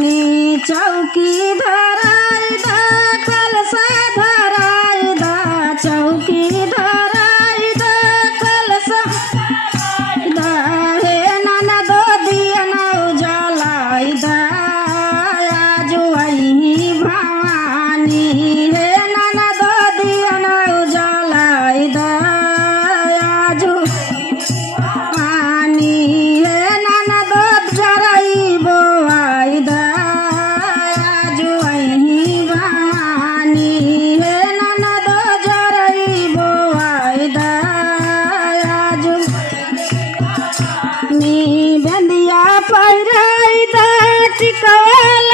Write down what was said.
नी चौकी धराई दा कलसा धराई दा चौकी धराई दा कलसा दा हे नाना दो दिया ना उजालाई दा आजू आई भवानी हे नाना दो दिया ना उजालाई दा आजू भवानी हे नाना दो जराई बोआई दा आजू आई भवानी हे नाना दो जराई बोआई दा आजू नी बंदिया पैराई दा टिकवाल